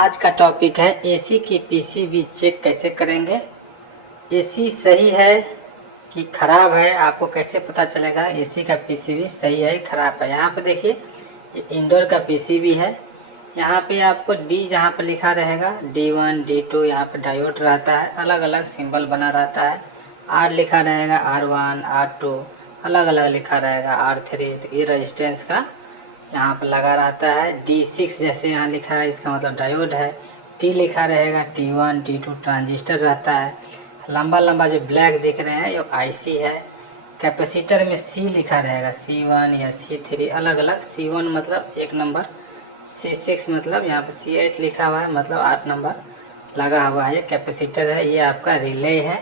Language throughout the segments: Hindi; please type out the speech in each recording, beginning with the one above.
आज का टॉपिक है एसी की पीसीबी चेक कैसे करेंगे। एसी सही है कि ख़राब है, आपको कैसे पता चलेगा एसी का पीसीबी सही है ख़राब है। यहाँ पे देखिए, ये इंडोर का पीसीबी है। यहाँ पे आपको डी जहाँ पे लिखा रहेगा D1 D2, यहाँ पे डायोड रहता है, अलग अलग सिंबल बना रहता है। R लिखा रहेगा R1 R2, अलग अलग लिखा रहेगा R3। तो ये रजिस्टेंस का यहाँ पर लगा रहता है। D6 जैसे यहाँ लिखा है, इसका मतलब डायोड है। T लिखा रहेगा T1 T2, ट्रांजिस्टर रहता है। लंबा लंबा जो ब्लैक दिख रहे हैं ये IC है। कैपेसिटर में C लिखा रहेगा, C1 या C3, अलग अलग। C1 मतलब 1 नंबर, C6 मतलब यहाँ पे C8 लिखा हुआ है, मतलब 8 नंबर लगा हुआ है। ये कैपेसिटर है, ये आपका रिले है,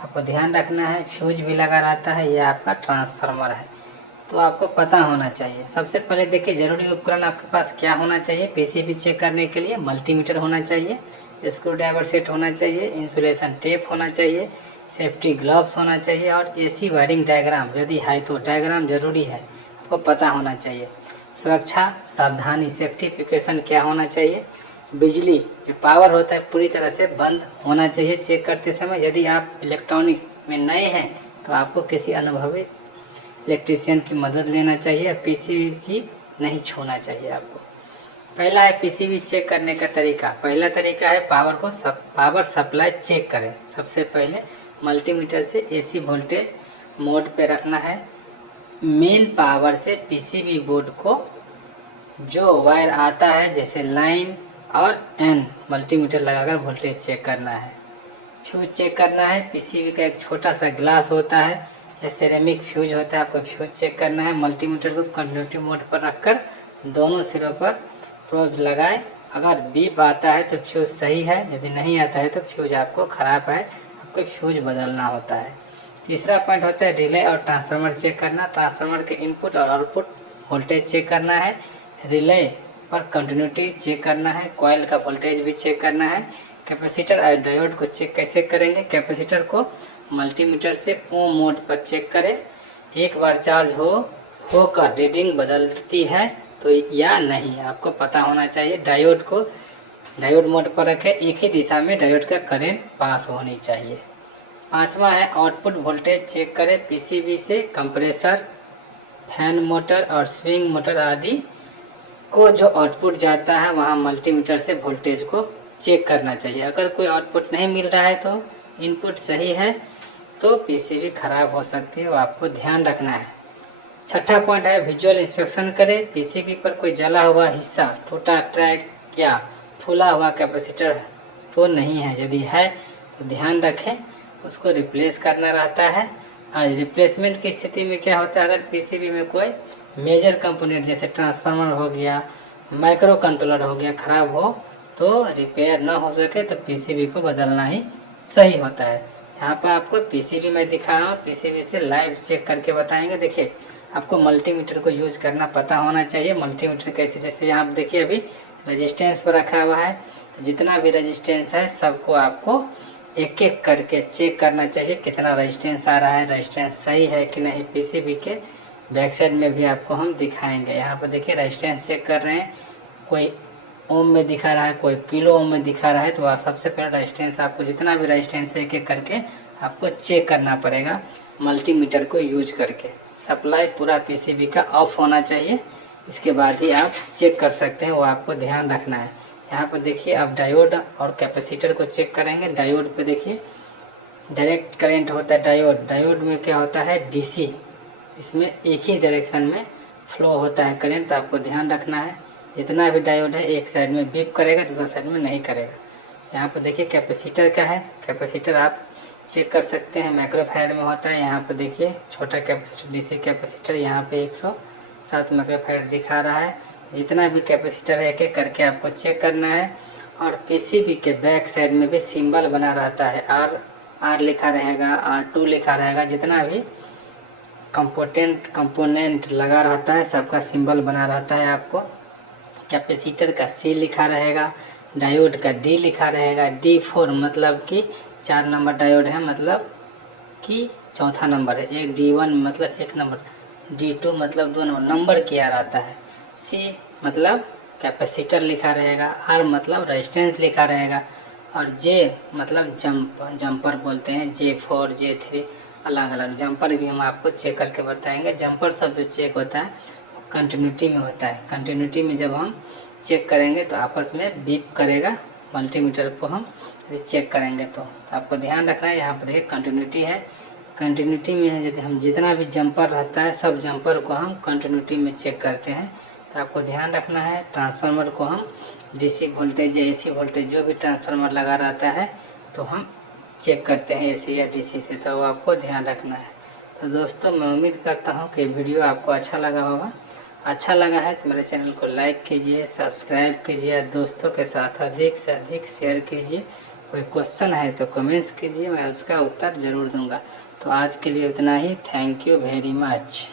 आपको ध्यान रखना है। फ्यूज भी लगा रहता है, ये आपका ट्रांसफार्मर है। तो आपको पता होना चाहिए। सबसे पहले देखिए, ज़रूरी उपकरण आपके पास क्या होना चाहिए पीसीबी चेक करने के लिए। मल्टीमीटर होना चाहिए, स्क्रू ड्राइवर सेट होना चाहिए, इंसुलेशन टेप होना चाहिए, सेफ्टी ग्लव्स होना चाहिए और एसी वायरिंग डायग्राम यदि है तो डायग्राम ज़रूरी है, आपको पता होना चाहिए। सुरक्षा सावधानी सेफ्टी प्रिकॉशन क्या होना चाहिए। बिजली जो पावर होता है पूरी तरह से बंद होना चाहिए चेक करते समय। यदि आप इलेक्ट्रॉनिक्स में नए हैं तो आपको किसी अनुभवी इलेक्ट्रीशियन की मदद लेना चाहिए। पीसीबी की नहीं छूना चाहिए आपको। पहला है पीसीबी चेक करने का तरीका। पहला तरीका है पावर सप्लाई चेक करें। सबसे पहले मल्टीमीटर से एसी वोल्टेज मोड पे रखना है। मेन पावर से पीसीबी बोर्ड को जो वायर आता है जैसे लाइन और एन, मल्टीमीटर लगाकर वोल्टेज चेक करना है। फ्यूज चेक करना है। पीसीबी का एक छोटा सा ग्लास होता है या सिरेमिक फ्यूज होता है, आपको फ्यूज चेक करना है। मल्टीमीटर को कंटिन्यूटी मोड पर रखकर दोनों सिरों पर प्रोब लगाएं। अगर बीप आता है तो फ्यूज सही है, यदि नहीं आता है तो फ्यूज आपको ख़राब है, आपको फ्यूज बदलना होता है। तीसरा पॉइंट होता है रिले और ट्रांसफार्मर चेक करना। ट्रांसफार्मर के इनपुट और आउटपुट वोल्टेज चेक करना है। रिले पर कंटिन्यूटी चेक करना है। कॉइल का वोल्टेज भी चेक करना है। कैपेसिटर और डायोड को चेक कैसे करेंगे। कैपेसिटर को मल्टीमीटर से ओम मोड पर चेक करें। एक बार चार्ज होकर रीडिंग बदलती है तो या नहीं, आपको पता होना चाहिए। डायोड को डायोड मोड पर रखें, एक ही दिशा में डायोड का करंट पास होनी चाहिए। पांचवा है आउटपुट वोल्टेज चेक करें। पीसीबी से कंप्रेसर, फैन मोटर और स्विंग मोटर आदि को जो आउटपुट जाता है वहाँ मल्टीमीटर से वोल्टेज को चेक करना चाहिए। अगर कोई आउटपुट नहीं मिल रहा है तो इनपुट सही है तो पीसीबी खराब हो सकती है, वो आपको ध्यान रखना है। छठा पॉइंट है विजुअल इंस्पेक्शन करें। पीसीबी पर कोई जला हुआ हिस्सा, टूटा ट्रैक या फूला हुआ कैपेसिटर तो नहीं है। यदि है तो ध्यान रखें, उसको रिप्लेस करना रहता है। आज रिप्लेसमेंट की स्थिति में क्या होता है, अगर पीसीबी में कोई मेजर कंपोनेंट जैसे ट्रांसफार्मर हो गया, माइक्रो कंट्रोलर हो गया ख़राब हो तो रिपेयर ना हो सके तो पीसीबी को बदलना ही सही होता है। यहाँ पर आपको पीसीबी मैं दिखा रहा हूँ, पीसीबी से लाइव चेक करके बताएंगे। देखिए, आपको मल्टीमीटर को यूज करना पता होना चाहिए। मल्टीमीटर कैसे, जैसे यहाँ पर देखिए अभी रजिस्टेंस पर रखा हुआ है, तो जितना भी रजिस्टेंस है सबको आपको एक एक करके चेक करना चाहिए कितना रजिस्टेंस आ रहा है, रजिस्टेंस सही है कि नहीं। पीसीबी के बैक साइड में भी आपको हम दिखाएंगे। यहाँ पर देखिए रजिस्टेंस चेक कर रहे हैं, कोई ओम में दिखा रहा है, कोई किलो ओम में दिखा रहा है, तो आप सबसे पहले रजिस्टेंस, आपको जितना भी रजिस्टेंस है एक एक करके आपको चेक करना पड़ेगा मल्टीमीटर को यूज करके। सप्लाई पूरा पीसीबी का ऑफ होना चाहिए, इसके बाद ही आप चेक कर सकते हैं, वो आपको ध्यान रखना है। यहाँ पर देखिए अब डायोड और कैपेसिटर को चेक करेंगे। डायोड पे देखिए डायरेक्ट करंट होता है। डायोड में क्या होता है डीसी, इसमें एक ही डायरेक्शन में फ्लो होता है करंट, तो आपको ध्यान रखना है। जितना भी डायोड है एक साइड में बीप करेगा, दूसरा साइड में नहीं करेगा। यहाँ पर देखिए कैपेसिटर का है। कैपेसिटर आप चेक कर सकते हैं, माइक्रोफैराड में होता है। यहाँ पर देखिए छोटा कैपेसिटर डीसी कैपेसिटर, यहाँ पे 107 माइक्रोफैराड दिखा रहा है। जितना भी कैपेसिटर है एक एक करके आपको चेक करना है। और पीसीबी के बैक साइड में भी सिंबल बना रहता है, आर लिखा रहेगा, R2 लिखा रहेगा। जितना भी कंपोनेंट लगा रहता है सबका सिंबल बना रहता है। आपको कैपेसिटर का C लिखा रहेगा, डायोड का D लिखा रहेगा। D4 मतलब कि 4 नंबर डायोड है, मतलब कि चौथा नंबर है। एक D1 मतलब 1 नंबर, D2 मतलब 2 नंबर किया रहता है। C मतलब कैपेसिटर लिखा रहेगा, आर मतलब रेजिस्टेंस लिखा रहेगा, और जे मतलब जंपर बोलते हैं, J4 J3 अलग अलग जंपर भी हम आपको चेक करके बताएंगे। जंपर सब जो चेक होता है वो कंटिन्यूटी में होता है। कंटिन्यूटी में जब हम चेक करेंगे तो आपस में बीप करेगा, मल्टीमीटर को हम चेक करेंगे तो आपको ध्यान रखना है। यहाँ पर देखिए कंटिन्यूटी है, कंटिन्यूटी में है, यदि हम जितना भी जंपर रहता है सब जंपर को हम कंटिन्यूटी में चेक करते हैं। तो आपको ध्यान रखना है। ट्रांसफार्मर को हम DC वोल्टेज या AC वोल्टेज जो भी ट्रांसफार्मर लगा रहता है तो हम चेक करते हैं AC या DC से, तो वो आपको ध्यान रखना है। तो दोस्तों मैं उम्मीद करता हूँ कि वीडियो आपको अच्छा लगा होगा। अच्छा लगा है तो मेरे चैनल को लाइक कीजिए, सब्सक्राइब कीजिए, दोस्तों के साथ अधिक से अधिक शेयर कीजिए। कोई क्वेश्चन है तो कमेंट्स कीजिए, मैं उसका उत्तर ज़रूर दूंगा। तो आज के लिए इतना ही। Thank you very much.